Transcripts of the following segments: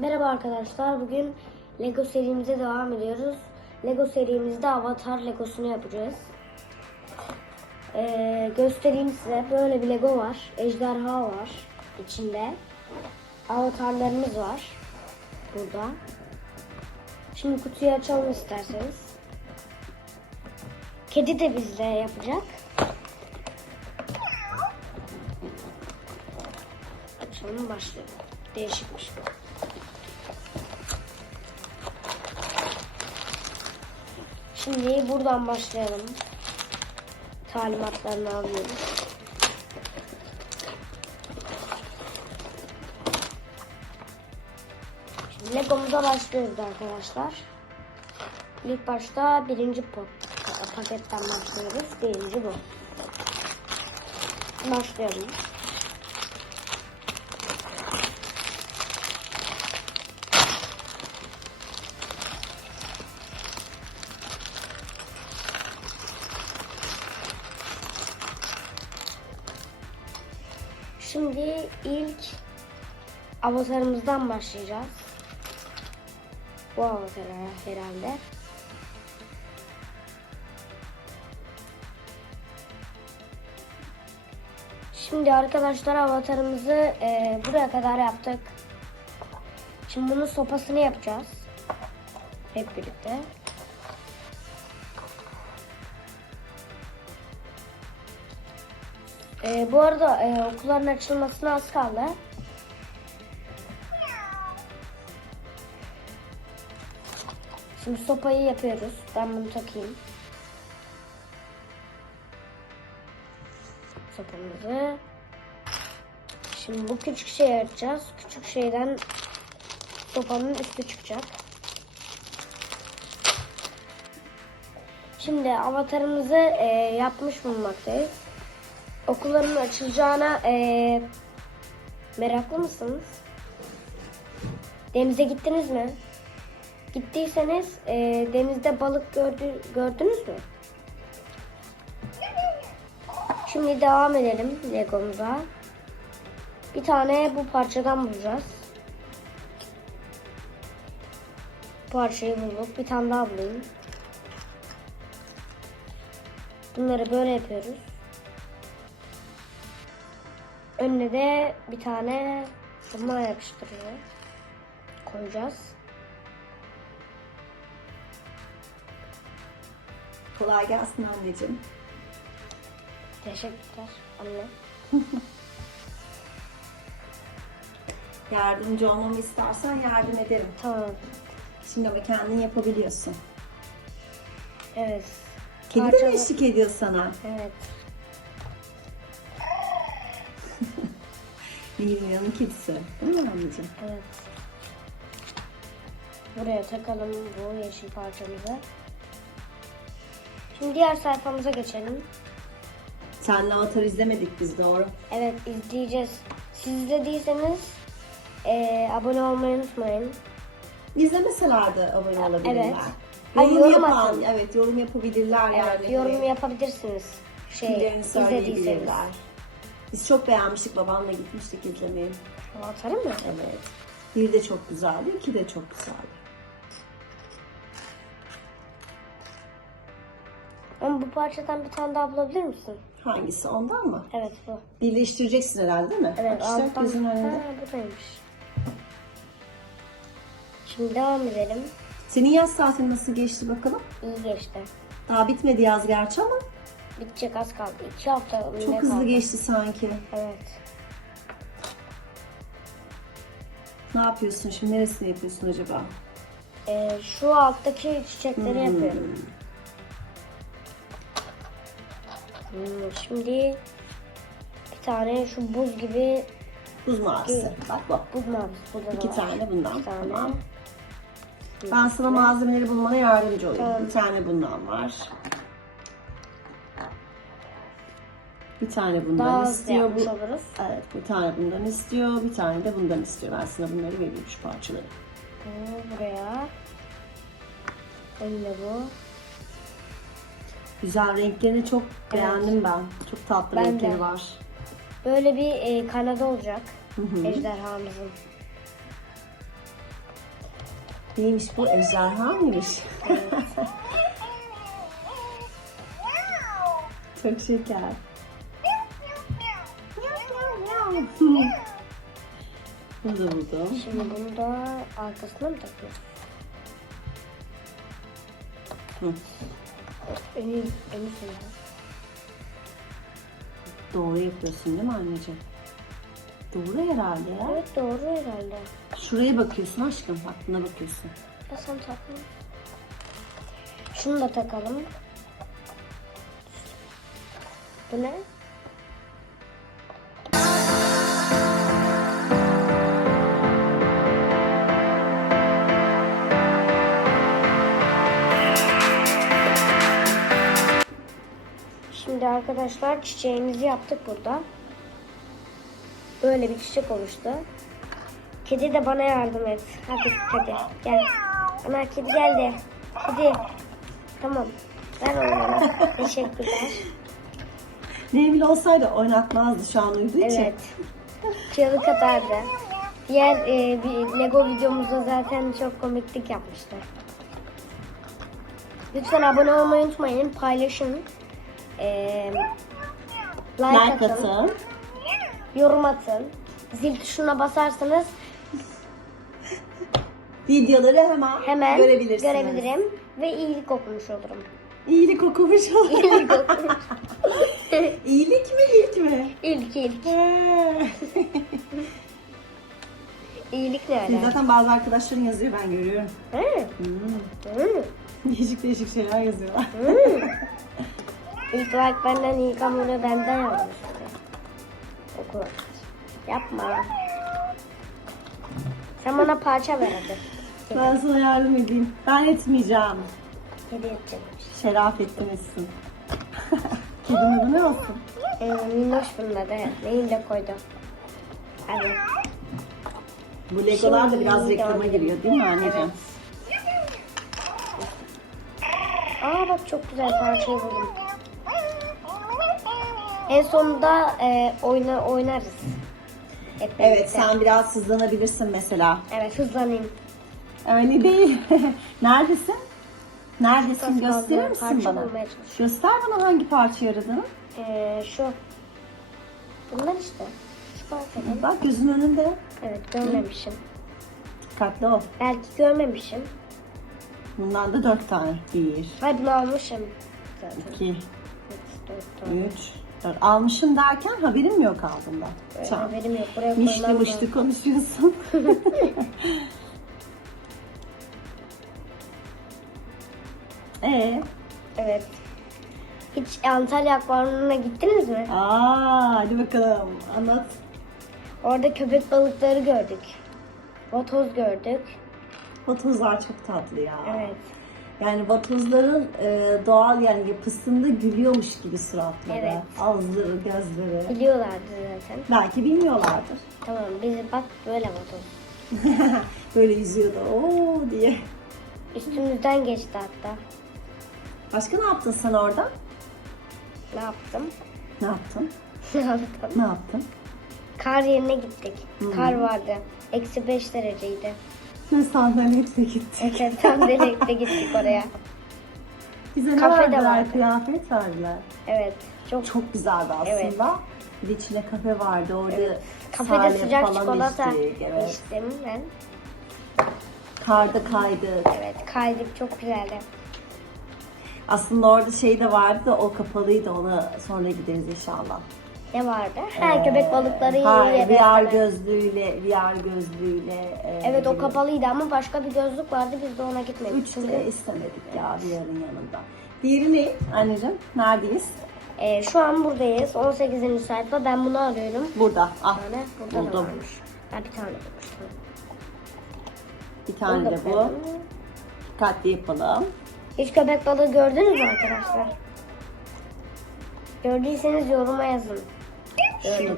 Merhaba arkadaşlar. Bugün Lego serimize devam ediyoruz. Lego serimizde Avatar Legosunu yapacağız. Ee, göstereyim size. Böyle bir Lego var. Ejderha var içinde. Avatarlarımız var. Burada. Şimdi kutuyu açalım isterseniz. Kedi de bizle yapacak. Açalım başlayalım. Değişikmiş bu. Şimdi buradan başlayalım. Talimatlarını alıyoruz. Şimdi Legomuza başlıyoruz arkadaşlar. İlk başta birinci pa- paketten başlıyoruz. Birinci bu. Başlayalım. Avatarımızdan başlayacağız. Bu avatara herhalde. Şimdi arkadaşlar avatarımızı e, buraya kadar yaptık. Şimdi bunun sopasını yapacağız. Hep birlikte. E, bu arada e, okulların açılmasına az kaldı. Şimdi sopayı yapıyoruz. Ben bunu takayım. Sopamızı. Şimdi bu küçük şeyi açacağız. Küçük şeyden sopanın üstü çıkacak. Şimdi avatarımızı e, yapmış bulunmaktayız. Okulların açılacağına e, meraklı mısınız? Denize gittiniz mi? Gittiyseniz e, denizde balık gördü, gördünüz mü? Şimdi devam edelim Legomuza. Bir tane bu parçadan bulacağız. Bu parçayı bulduk. Bir tane daha bulayım. Bunları böyle yapıyoruz. Önüne de bir tane bundan yapıştırıyoruz. Koyacağız. Kolay gelsin anneciğim. Teşekkürler anne. Yardımcı olmamı istersen yardım ederim. Tamam. Şimdi ama kendin yapabiliyorsun. Evet. Kedi de mi Parçalı- eşlik ediyor sana? Evet. Nilüfer'in kedisi. Değil mi anneciğim? Evet. Buraya takalım bu yeşil parçamızı. Şimdi diğer sayfamıza geçelim. Senle Avatar izlemedik biz doğru. Evet izleyeceğiz. Siz izlediyseniz eee, abone olmayı unutmayın. İzlemeseler de abone olabilirler. Evet. Hayır, Yorum, yorum yapan, atın. evet yorum yapabilirler Evet, yani. yorum yapabilirsiniz. Şey, Fikirlerini izlediyseniz. söyleyebilirler. Biz çok beğenmiştik babamla gitmiştik izlemeye. Avatarı mı? Evet. Bir de çok güzeldi, iki de çok güzeldi. Ama bu parçadan bir tane daha bulabilir misin? Hangisi ondan mı? Evet bu. Birleştireceksin herhalde değil mi? Evet Bak işte gözün önünde. Ha, buradaymış. Şimdi devam edelim. Senin yaz tatilin nasıl geçti bakalım? İyi geçti. Daha bitmedi yaz gerçi ama Bitecek az kaldı. İki hafta çok hızlı kaldı? geçti sanki. Evet. Ne yapıyorsun şimdi? Neresini yapıyorsun acaba? Ee, şu alttaki çiçekleri Hmm. yapıyorum. Şimdi bir tane şu buz gibi Buz mavisi. Bak bu. buz mavisi burada da İki var. tane bundan. İki tane. Tamam. Ben sana malzemeleri bulmana yardımcı olayım. Tamam. Bir tane bundan var. Bir tane bundan Daha istiyor bu. oluruz. Evet, bir tane bundan istiyor, bir tane de bundan istiyor. Ben sana bunları vereyim şu parçaları. Bu buraya. Önüne bu. Güzel renklerini çok beğendim ben. Çok tatlı Ben de. renkleri var. Böyle bir e, kanadı olacak Hı hı. ejderhamızın. Neymiş bu? Ejderha mıymış? Çok şeker. Bunu da buldum. Şimdi bunu da arkasına mı takıyoruz? Hı. Önü, önü sınırı. Doğru yapıyorsun değil mi anneciğim? Doğru herhalde ya. Evet doğru herhalde. Şuraya bakıyorsun aşkım. Bak buna bakıyorsun. Ya sen takma. Şunu da takalım. Bu ne? Arkadaşlar çiçeğimizi yaptık burada. Böyle bir çiçek oluştu. Kedi de bana yardım et. Hadi kedi gel. Ana kedi geldi. Kedi. Tamam. Ben oynarım. Teşekkürler. Nevil olsaydı oynatmazdı şu an uyuduğu için. Evet. Çığlık atardı. Diğer e, bir Lego videomuzda zaten çok komiklik yapmışlar. Lütfen abone olmayı unutmayın. Paylaşın. E, like, Like atın. atın. Yorum atın. Zil tuşuna basarsanız Videoları hemen, hemen görebilirsiniz. görebilirim. Ve iyilik okumuş olurum. İyilik okumuş olur. İyilik okumuş. İyilik mi ilk mi? İyilik. He. İyilik ne alaka? Zaten bazı arkadaşların yazıyor ben görüyorum. Hı, Hmm. hı, Değişik değişik şeyler yazıyorlar. hı. İlk like benden, ilk hamuru benden yazmıştı. Oku. Yapma. Sen bana parça ver hadi. ben sana yardım edeyim. Ben etmeyeceğim. Hediye edeceğim. Şerafettin etsin. Kedinin adı ne olsun? Ee, minnoş bunda da. Neyi de koydum. Hadi. Bu legolar da biraz reklama giriyor değil mi anneciğim? Aa bak çok güzel parçayı buldum. En sonunda e, oyna, oynarız. Hep Evet birlikte. sen biraz hızlanabilirsin mesela. Evet hızlanayım. Öyle değil. Neredesin? Neredesin? Çok fazla Gösterir misin parça bana? bulmaya çalışıyorum. Göster bana hangi parçayı aradığını. Ee, şu. Bunlar işte. Şu. Bak gözün önünde. Evet görmemişim. Dikkatli ol. Belki görmemişim. Bundan da dört tane. Bir, Hayır bunu almışım. Zaten. iki, Evet, dört tane. üç, Almışım derken haberim yok aldığında? Böyle haberim yok. Buraya Mişli koymam mışlı konuşuyorsun. Ee, Evet. Hiç Antalya Akvaryumu'na gittiniz mi? aa, hadi bakalım anlat. Orada köpek balıkları gördük. Vatoz gördük. Vatozlar çok tatlı ya. Evet. Yani vatozların e, doğal yani yapısında gülüyormuş gibi suratları. Evet. Ağızları, gözleri. Biliyorlardı zaten. Belki bilmiyorlardır. Tamam biz bak böyle vatoz. Böyle yüzüyordu ooo diye. Üstümüzden geçti hatta. Başka ne yaptın sen orada? Ne yaptım? Ne yaptın? Ne yaptım? Ne yaptın? Kar yerine gittik. Kar vardı. Eksi 5 dereceydi. Ne sandalyetle gittin? Evet sandalyeyle gittik oraya. Bize ne Kafe de verdiler? vardı. Kıyafet verdiler. Evet. Çok Çok güzeldi aslında. Evet. Bir de içinde kafe vardı. Orada Evet. Kafede salep sıcak falan çikolata içtik. Evet. içtim ben. Karda kaydık. Evet kaydık çok güzeldi. Aslında orada şey de vardı o kapalıydı. Ona sonra gideriz inşallah. Ne vardı? Ha köpek balıkları Ha, yiyor. VR gözlüğüyle, VR gözlüğüyle. e, Evet o kapalıydı ama başka bir gözlük vardı biz de ona gitmedik. Üç Çünkü istemedik ya VR'ın yanında. Diğeri ne anneciğim? Neredeyiz? e, şu an buradayız. 18. sayfa. Ben bunu arıyorum. Burada. Ah, Bir tane. Burada da buldum. Ben bir tane bulmuştum. Bir Bunu tane da de bu. koyalım. Dikkatli yapalım. Hiç köpek balığı gördünüz mü arkadaşlar? Gördüyseniz yoruma yazın. Şunu.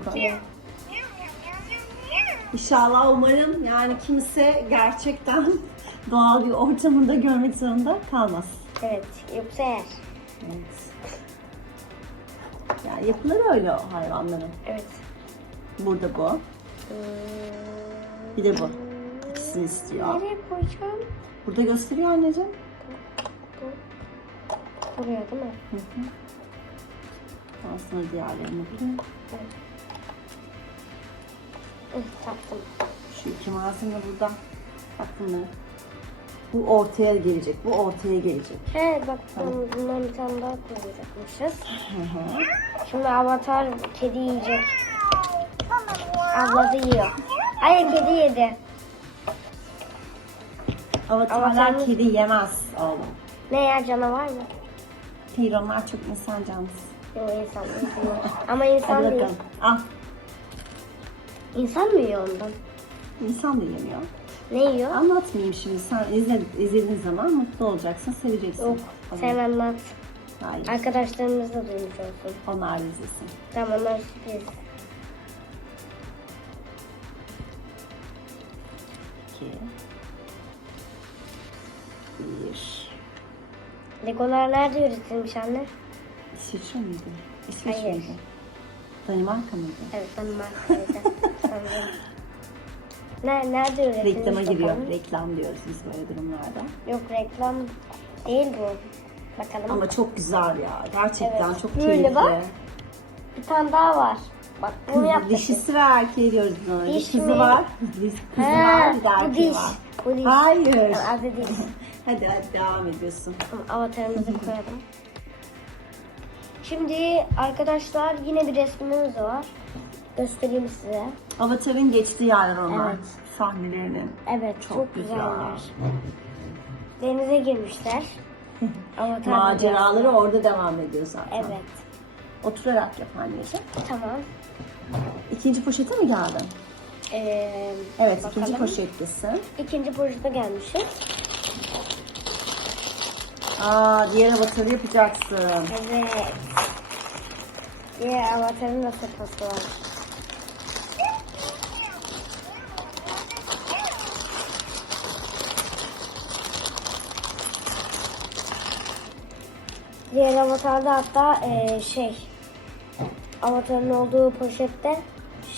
İnşallah umarım yani kimse gerçekten doğal bir ortamında görmek zorunda kalmaz. Evet. Yoksa eğer. Evet. Yani yapıları öyle o hayvanların. Evet. Burada bu. Bir de bu. İkisini istiyor. Nereye koyacağım? Burada gösteriyor anneciğim. Buraya değil mi? Hı hı. Ben sana diğerlerini bulayım. Taktım. Şu iki malzeme burada. Bak bunları. Bu ortaya gelecek. Bu ortaya gelecek. He bak bundan bir tane daha koyacakmışız. Hı hı. Şimdi avatar kedi yiyecek. Ablası yiyor. Hayır kedi yedi. Avatarlar Avatarımız- kedi yemez oğlum. Ne ya canavar mı? Hayır onlar çok insan canlısı. Yok insan. Ama insan Hadi değil. bakalım. Al. İnsan mı yiyor ondan? İnsan da yemiyor. Ne yiyor? Anlatmayayım şimdi. Sen izle, izlediğin zaman mutlu olacaksın, seveceksin. Yok. Tamam. Sen anlat. Hayır. Arkadaşlarımız da duymuş olsun. Onlar da izlesin. Tamam onlar sürpriz. İki. Bir. Legolar nerede üretilmiş anne? İsviçre miydi? İsveç Hayır. miydi? Danimarka mıydı? Evet Danimarka'ydı. Sanırım. Ne, nerede üretilmiş Reklama giriyor. Reklam diyoruz biz böyle durumlarda. Yok reklam değil bu. Bakalım. Ama çok güzel ya. Gerçekten Evet. çok Böyle keyifli. bak. Bir tane daha var. Bak bunu Kız, yaptık. dişisi ve erkeği diyoruz buna. Bir Diş kızı mi? var. Diş, kızı var, bir de bu erkeği diş. var. Bu diş. Hayır. Adı değil. Hadi hadi devam ediyorsun. Avatarımızı koyalım. Şimdi arkadaşlar yine bir resmimiz var. Göstereyim size. Avatar'ın geçtiği yerler onlar. Evet. Sahnelerinin. Evet Çok çok, güzel. güzeller. Denize girmişler. Avatar Maceraları orada devam ediyor zaten. Evet. Oturarak yap anneciğim. Tamam. İkinci poşete mi geldin? Ee, Evet bakalım. ikinci poşettesin. İkinci projede gelmişiz. Aa diğer avatarı yapacaksın. Evet. Diğer avatarın da sırası var. Diğer avatarda hatta eee, şey avatarın olduğu poşette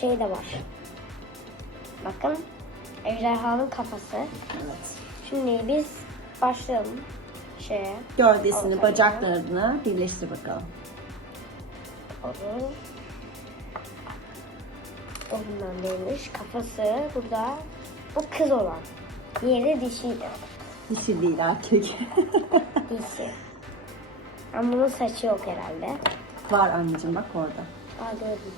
şey de var. Bakın ejderhanın kafası. Evet. Şimdi biz başlayalım şeye. Gövdesini, Avatarı. bacaklarını birleştir bakalım. Olur. O bundan değilmiş. Kafası burada. Bu kız olan. Diğeri dişiydi. Dişi değil erkek. Dişi. Ama bunun saçı yok herhalde. Var anneciğim bak orada. Aa gördüm.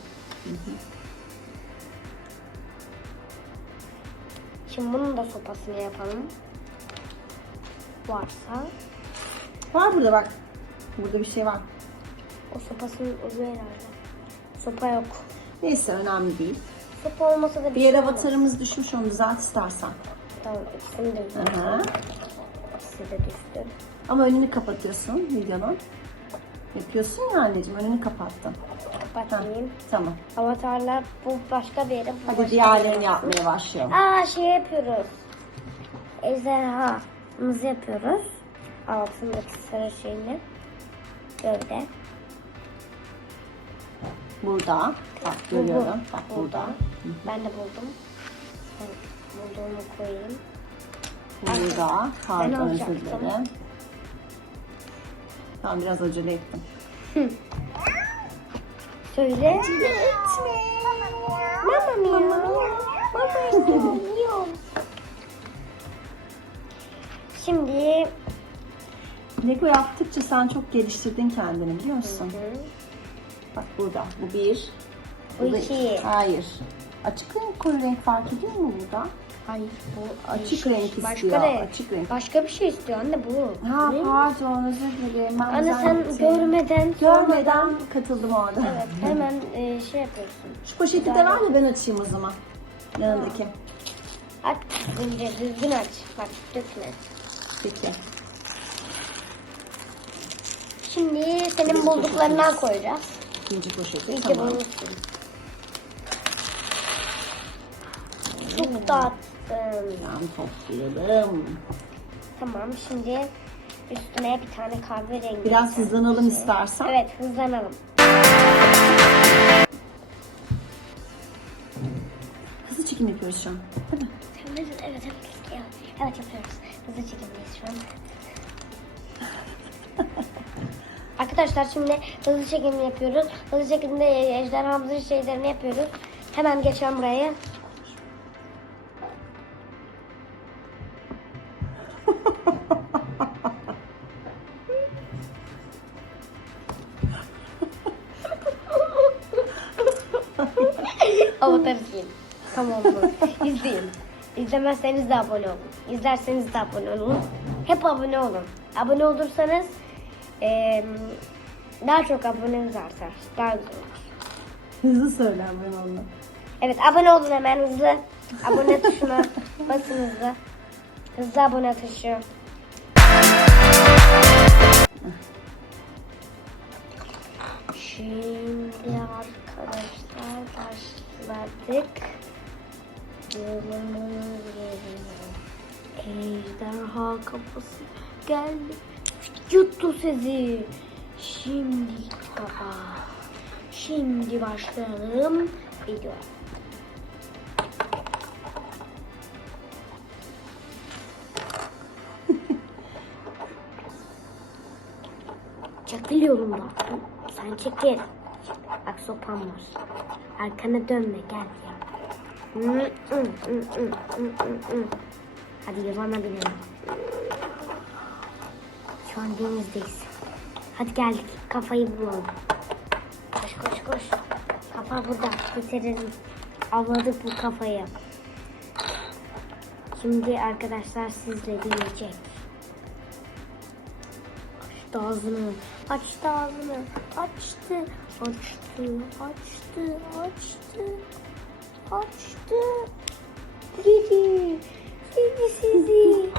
Şimdi bunun da sopasını yapalım. Varsa. Var burada bak. Burada bir şey var. O sopasının ucu herhalde. Sopa yok. Neyse önemli değil. Sopa olmasa da bir Diğer şey olmaz. avatarımız düşmüş onu düzelt istersen. Tamam ikisini de hı. İkisi de düştü. Ama önünü kapatıyorsun videonun. Yapıyorsun ya anneciğim önünü kapattın. Heh, Bakayım. tamam. Avatarlar bu başka bir yere. bu Hadi bir diğerlerini yere. yapmaya başlayalım. Aa şey yapıyoruz. Ejderhamızı yapıyoruz. Altındaki sarı şeyini. Böyle. Burada. Bak Bu, bu. görüyorum. Bak burada. Ben de buldum. Evet, bulduğumu koyayım. Burada. Pardon özür dilerim. Ben biraz acele ettim. Söyle. Mama mia. Mama mia. Şimdi Lego yaptıkça sen çok geliştirdin kendini biliyor musun? Hı. Bak burada. Bu bir. Bu da iki. Hayır. Açık renk koyu renk fark ediyor mu burada? Hayır bu Açık renk başka istiyor. renk. Açık renk. Başka bir şey istiyor anne bu. Ha Ne? pardon özür dilerim. Ben Anne sen zannettim. görmeden Görmeden katıldım orada. Evet hemen e, şey yapıyorsun. Şu poşeti de ver de ben açayım o zaman. Yanındaki. Aç düzgün aç. Bak dökme. Peki. Şimdi senin bulduklarından koyacağız. İkinci poşeti. İyi ki tamam. bulmuşsun. Çok dağıttım. Ben toplayalım. Tamam şimdi üstüne bir tane kahverengi. Biraz hızlanalım istersen. Evet hızlanalım. Hızlı çekim yapıyoruz şu an. Hadi. Sen verin, evet. evet, evet, evet yapıyoruz. Hızlı çekimdeyiz şu an. Arkadaşlar şimdi hızlı çekim yapıyoruz. Hızlı çekimde ejderhamızın şeylerini yapıyoruz. Hemen geçen buraya. Avatar izleyin. Tamam mı? İzleyin. İzlemezseniz de abone olun. İzlerseniz de abone olun. Hep abone olun. Abone olursanız eee, daha çok aboneniz artar. Daha güzel olur. Hızlı söyle ben onu. Evet abone olun hemen hızlı. Abone tuşuna basın hızlı. Hızlı abone tuşu. Şimdi arkadaşlar başladık. Geliyor. Ejderha kafası geldi. Yuttu sizi. Şimdi kafa. Şimdi başlayalım video. Çekil yolumdan. Sen çekil. Bak sopam var. Arkana dönme gel ya. Hadi yılana binelim. Şu an denizdeyiz. Hadi geldik. Kafayı bulalım. Koş koş koş. Kafa burada. Bitirelim. Avladık bu kafayı. Şimdi arkadaşlar sizle dinleyecek. Açtı ağzını. Açtı ağzını. Açtı. Açtı. Açtı. Açtı. Açtı. Dedi. Dedi sizi.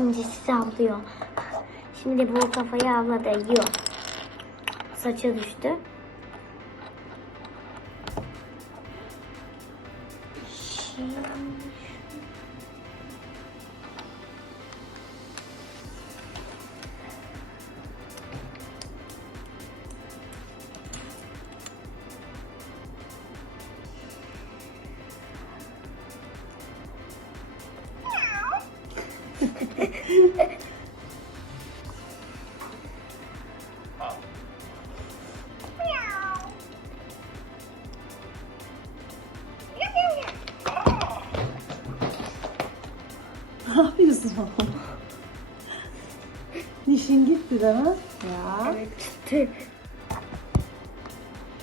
Şimdi sizi avlıyor. Şimdi bu kafayı avladı. Yiyor. Saça düştü. Şimdi Ne yapıyorsun oğlum? Dişin gitti değil mi? Ya. Evet.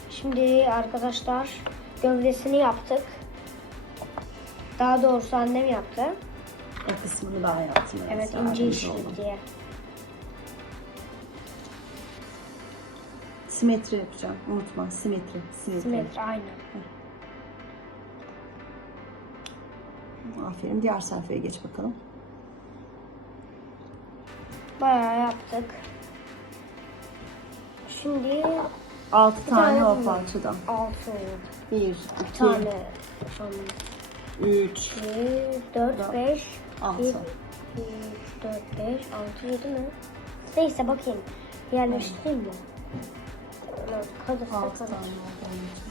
Şimdi arkadaşlar gövdesini yaptık. Daha doğrusu annem yaptı. O kısmını ben yaptım. Evet ince işli diye. Simetri yapacağım. Unutma simetri. Simetri. Simetri aynı. Aferin. Diğer sayfaya geç bakalım. Bayağı yaptık. Şimdi 6 Bir tane tane o parçadan. altı 1, bir 2, tane. 3, 2, 4, 5, 6. 1, 2, 4, 5, 6, 7 mi? Neyse bakayım. Yerleştireyim mi? Kalırsa 6 kalır. tane oldu onun için.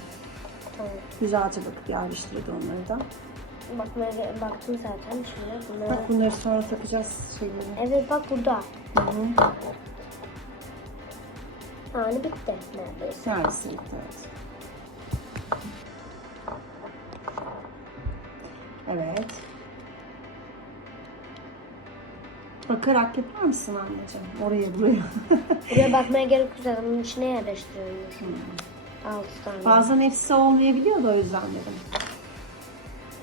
Tamam. Güzelce bakıp yerleştirdi onları da. Bakmaya baktım zaten şimdi. Bunları... Bak bunları sonra takacağız şeyleri. Evet bak burada. Hı hı. Yani bitti neredeyse. Neredeyse bitti, evet. Evet. Bakarak yapar mısın anneciğim? Oraya buraya. Buraya bakmaya gerek yok. Bunun içine yerleştiriyormuş. Altı tane. Bazen hepsi olmayabiliyor da o yüzden dedim.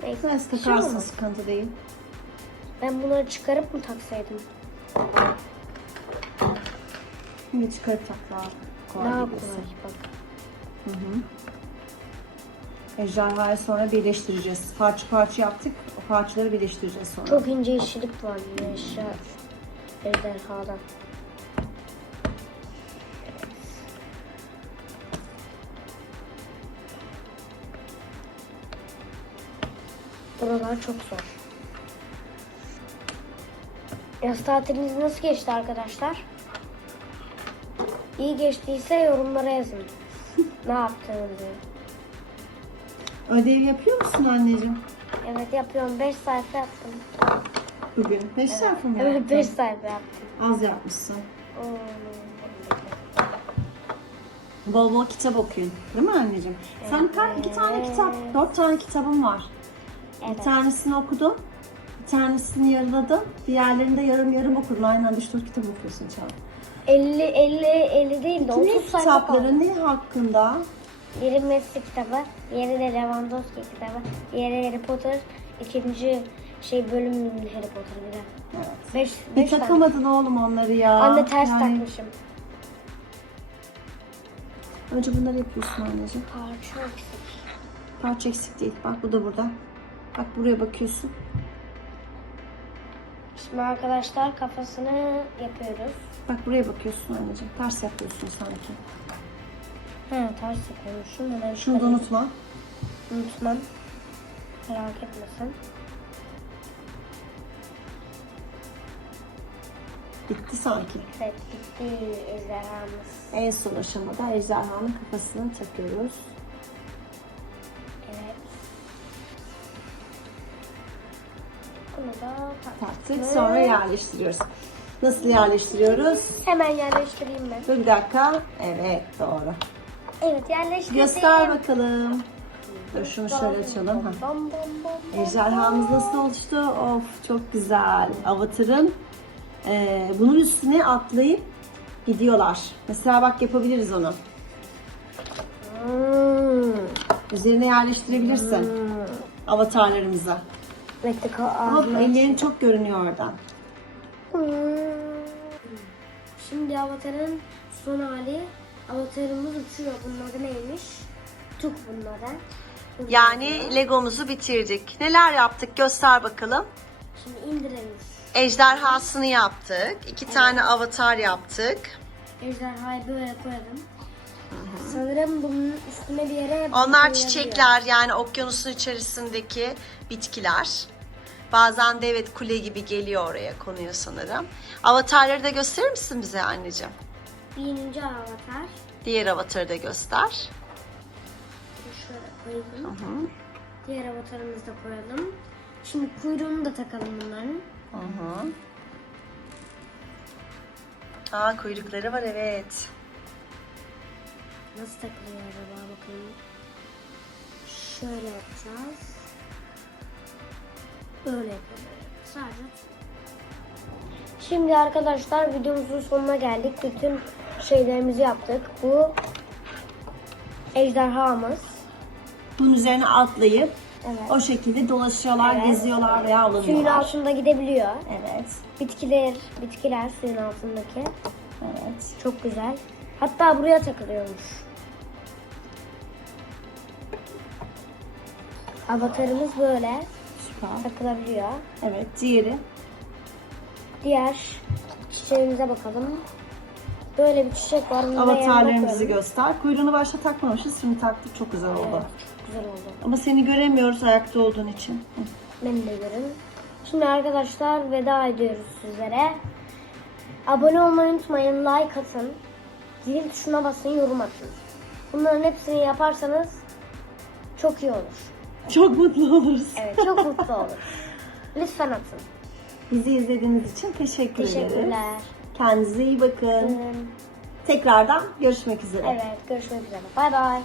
Neyse. Şey takarsın olmaz. sıkıntı değil. Ben bunları çıkarıp mı taksaydım? Şimdi çıkarıp tak daha kolay. Daha gelirsin. kolay bak. Hı hı. Ejderhayı sonra birleştireceğiz. Parça parça yaptık. O parçaları birleştireceğiz sonra. Çok ince işçilik var yine eşya ejderhadan. Buralar çok zor. Yaz tatiliniz nasıl geçti arkadaşlar? İyi geçtiyse yorumlara yazın. ne yaptığınızı. Ödev yapıyor musun anneciğim? Evet yapıyorum. 5 sayfa yaptım. Bugün 5 sayfa mı Evet yaptın? 5 sayfa yaptım. Az yapmışsın. Oo. Bol bol kitap okuyun. Değil mi anneciğim? Sen kaç, iki tane kitap, dört tane kitabın var. Evet. Bir tanesini okudum. Bir tanesini yarıladım. Diğerlerini de yarım yarım okudum. Aynen anda 3-4 kitap okuyorsun Çağla. 50 50 50 değil de Ne 30 sayfa kitapları ne hakkında? Biri Messi kitabı, diğeri de Lewandowski kitabı, diğeri Harry Potter, ikinci şey bölüm Harry Potter bir de. Evet. 5 Bir 5 tane. takamadın oğlum onları ya. Anne ters Yani takmışım. Önce bunları yapıyorsun anneciğim. Parça eksik. Parça eksik değil. Bak bu da burada. Bak buraya bakıyorsun. Şimdi arkadaşlar kafasını yapıyoruz. Bak buraya bakıyorsun anneciğim. Ters yapıyorsun sanki. Ha ters yapıyormuşum. Hemen Şunu da çıkarayım. unutma. Unutmam. Merak etmesin. Bitti sanki. Evet bitti ejderhamız. En son aşamada ejderhanın kafasını takıyoruz. Evet. Bunu da taktık. Sonra yerleştiriyoruz. Nasıl yerleştiriyoruz? Hemen yerleştireyim ben. Dur bir dakika. Evet doğru. Evet yerleştirdim. Göster bakalım. Dur şunu şöyle açalım. Ha. Ejderhamız nasıl oluştu? Of çok güzel. Avatar'ın e, bunun üstüne atlayıp gidiyorlar. Mesela bak yapabiliriz onu. Hmm. Üzerine yerleştirebilirsin Hmm. avatarlarımızı. Ağzına- ellerin çok görünüyor oradan. Hmm. Şimdi avatarın son hali. Avatarımız uçuyor. Bunun adı neymiş? Tuk. Dur Yani. Legomuzu bitirdik. Neler yaptık göster bakalım. Şimdi indirelim. Ejderhasını yaptık. İki tane avatar yaptık. Ejderhayı böyle koyalım. Sanırım bunun üstüne bir yere... Onlar çiçekler yani okyanusun içerisindeki bitkiler. Bazen de evet kule gibi geliyor oraya konuyor sanırım. Avatarları da gösterir misin bize anneciğim? Birinci avatar. Diğer avatarı da göster. Şöyle koyalım. Hı hı. Diğer avatarımızı da koyalım. Şimdi kuyruğunu da takalım bunların. Hı. Aa kuyrukları var evet. Nasıl takılıyor acaba bakayım. Şöyle yapacağız. Böyle yapıyoruz. Sadece Şimdi arkadaşlar videomuzun sonuna geldik. Bütün şeylerimizi yaptık. Bu ejderhamız. Bunun üzerine atlayıp Evet. o şekilde dolaşıyorlar, Evet. geziyorlar veya Suyun altında gidebiliyor. Evet. Bitkiler, bitkiler suyun altındaki. Evet. Çok güzel. Hatta buraya takılıyormuş. Avatarımız böyle Süper. takılabiliyor. Evet. Diğeri. Diğer çiçeğimize bakalım. Böyle bir çiçek var. Bunu da yanına Avatarlarımızı koyalım. göster. Kuyruğunu başta takmamışız. Şimdi taktık. Çok güzel oldu. Güzel oldu. Ama seni göremiyoruz ayakta olduğun için. Hı. Beni de görün. Şimdi arkadaşlar veda ediyoruz sizlere. Abone olmayı unutmayın. Like atın. Zil tuşuna basın. Yorum atın. Bunların hepsini yaparsanız çok iyi olur. Çok mutlu oluruz. Evet çok mutlu olur. Lütfen atın. Bizi izlediğiniz için teşekkür ederiz. Teşekkürler. Kendinize iyi bakın. Hmm, Tekrardan görüşmek üzere. Evet görüşmek üzere. Bay bay.